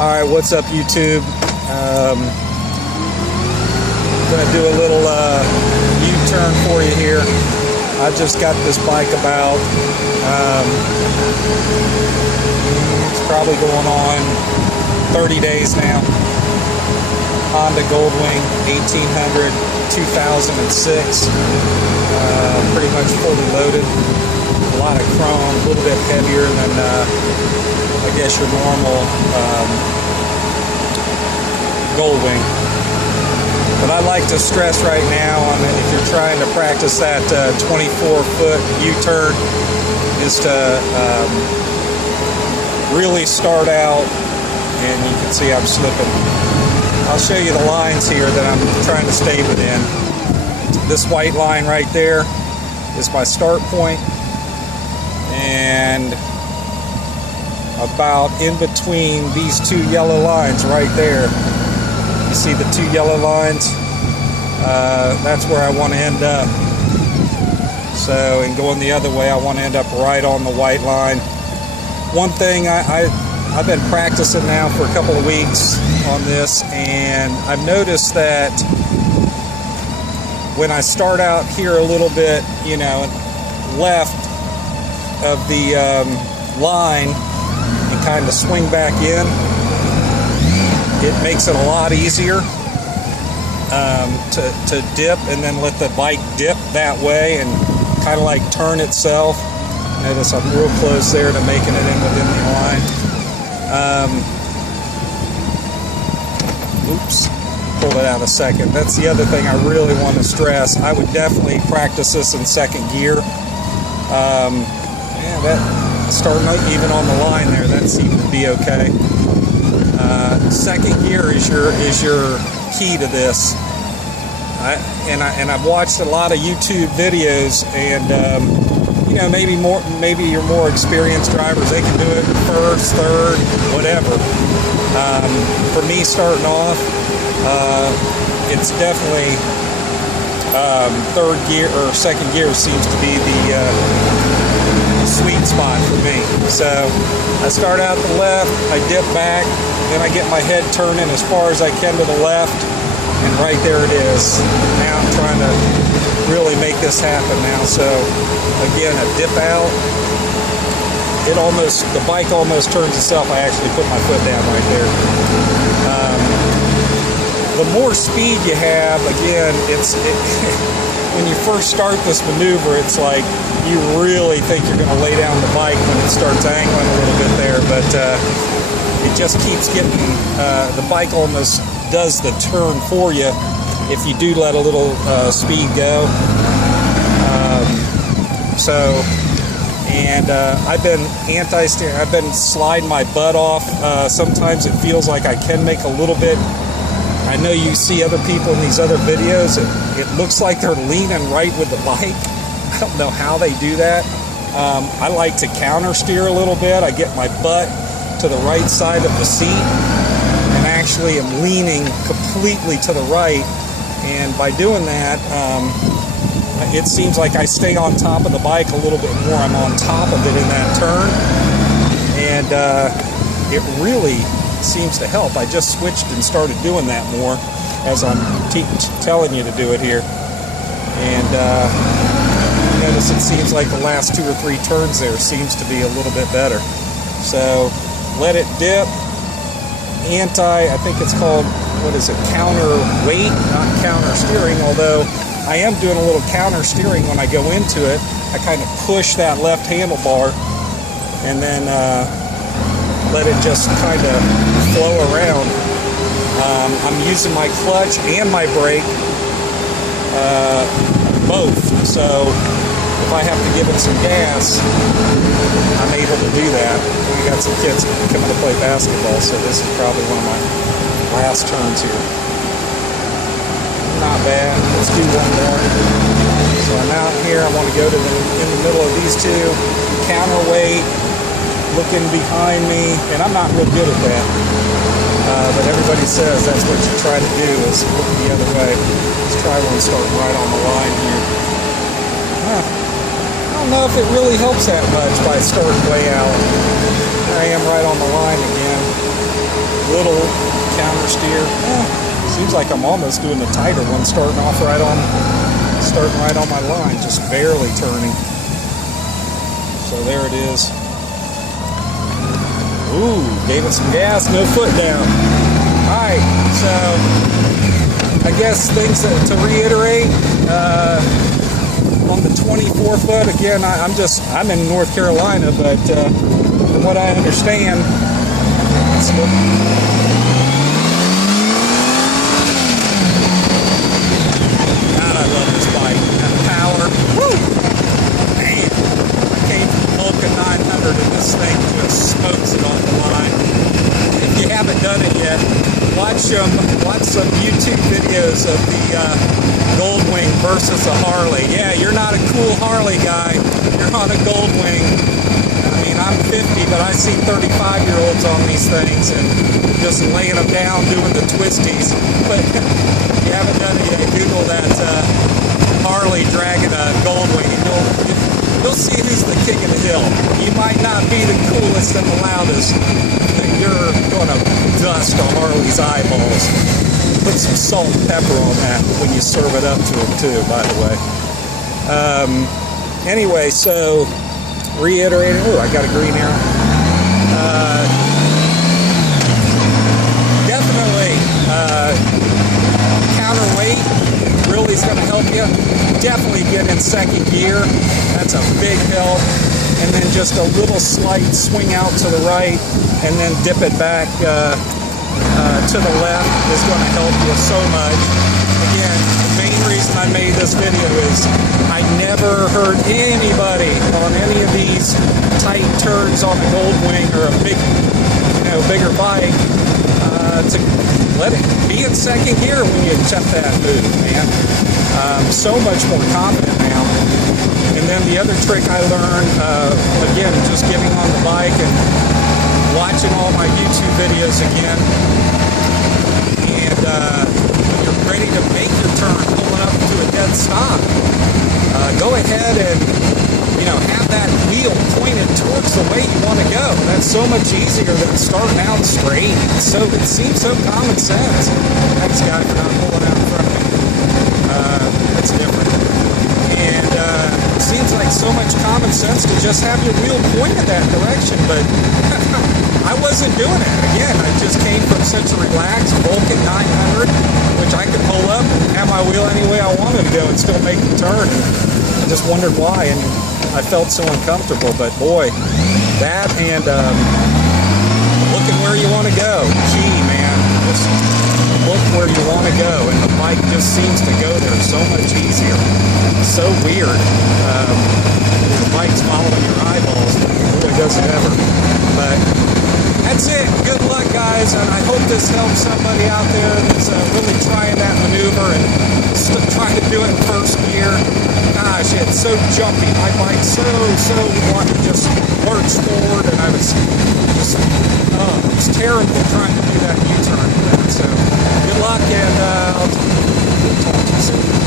Alright, what's up YouTube? Gonna do a little U-turn for you here. I just got this bike about, it's probably going on 30 days now. Honda Goldwing 1800 2006. Pretty much fully loaded. A lot of chrome, a little bit heavier than I guess your normal Goldwing. But I like to stress right now on if you're trying to practice that 24-foot U-turn, is to really start out, and you can see I'm slipping. I'll show you the lines here that I'm trying to stay within. This white line right there is my start point, and about in between these two yellow lines right there, you see the two yellow lines? That's where I want to end up. So, and going the other way, I want to end up right on the white line. One thing I've been practicing now for a couple of weeks on this, and I've noticed that when I start out here a little bit, you know, left of the line and kind of swing back in, it makes it a lot easier to dip and then let the bike dip that way and kind of like turn itself. Notice I'm real close there to making it in within the line. Oops, pulled it out a second. That's the other thing I really want to stress. I would definitely practice this in second gear. Yeah, that starting even on the line there, that seemed to be okay. Second gear is your key to this. I've watched a lot of YouTube videos, and you know, maybe your more experienced drivers, they can do it first, third, whatever. For me, starting off, it's definitely third gear or second gear seems to be the sweet spot for me. So I start out the left, I dip back, then I get my head turning as far as I can to the left, and right there it is. Now I'm trying to really make this happen now. So again, a dip out, the bike almost turns itself. I actually put my foot down right there. The more speed you have, again, when you first start this maneuver, it's like you really think you're going to lay down the bike when it starts angling a little bit there, but it just keeps getting, the bike almost does the turn for you if you do let a little speed go. I've been anti-steering. I've been sliding my butt off. Sometimes it feels like I can make a little bit. I know you see other people in these other videos, it looks like they're leaning right with the bike. I don't know how they do that. I like to counter steer a little bit. I get my butt to the right side of the seat and actually am leaning completely to the right, and by doing that, it seems like I stay on top of the bike a little bit more. I'm on top of it in that turn, and it really seems to help. I just switched and started doing that more as I'm telling you to do it here, and notice it seems like the last 2 or 3 turns there seems to be a little bit better. So let it dip, I think it's called, what is it, counter weight, not counter steering, although I am doing a little counter steering when I go into it. I kind of push that left handlebar and then let it just kind of flow around. I'm using my clutch and my brake, both, so if I have to give it some gas, I'm able to do that. We got some kids coming to play basketball, so this is probably one of my last turns here. Not bad. Let's do one more. So I'm out here. I want to go to in the middle of these two, counterweight, looking behind me, and I'm not real good at that. But everybody says that's what you try to do, is look the other way. Let's try one starting right on the line here. I don't know if it really helps that much by starting way out. There I am right on the line again. little counter steer. Seems like I'm almost doing a tighter one, starting right on my line, just barely turning. So there it is. Ooh, gave it some gas, no foot down. Alright, so I guess things to reiterate, on the 24 foot, again, I'm in North Carolina, but from what I understand, God, I love this bike. That power. Woo! Man, I came from Vulcan 900 and this thing just smokes it off the line. If you haven't done it yet, watch some YouTube videos of the Goldwing versus a Harley. Yeah, you're not a cool Harley guy. You're on a Goldwing. I mean, I'm 50, but I see 35-year-olds on these things and just laying them down doing the twisties. But if you haven't done it yet, Google that Harley dragging a Goldwing, and you'll see who's the king of the hill. You might not be the coolest and the loudest, but you're going to dust a Harley's eyeballs. Put some salt and pepper on that when you serve it up to them too, by the way. Anyway, so reiterating, oh, I got a green arrow. Definitely counterweight really is going to help you. Definitely get in second gear. That's a big help. And then just a little slight swing out to the right and then dip it back to the left is going to help you so much. Again, the main reason I made this video is I never heard anybody on any of these tight turns on the Goldwing or a bigger bike to let it be in second gear when you attempt that move, man. So much more confident now. And then the other trick I learned, again, just getting on the bike and watching all my YouTube videos again. And when you're ready to make your turn, pulling up to a dead stop, go ahead and have that wheel pointed towards the way you want to go. That's so much easier than starting out straight. It seems so common sense. Thanks, guy, for not pulling out in front of me. That's different. And it seems like so much common sense to just have your wheel pointed that direction, but I wasn't doing it. Again, I just came from such a relaxed Vulcan 900, which I could pull up and have my wheel any way I wanted to go and still make the turn. I just wondered why, and I felt so uncomfortable. But boy, that and looking where you want to go, key, man. Just look where you want to go, and the bike just seems to go there so much easier. So weird. The bike's following your eyeballs. It really doesn't ever. But that's it. Good luck, guys, and I hope this helps somebody out there that's really trying that maneuver and trying to do it in first gear. Gosh, it's so jumpy. My bike's so wanting to just lurch forward, and I was just, it was terrible trying to do that U-turn. So good luck, and I'll talk to you soon.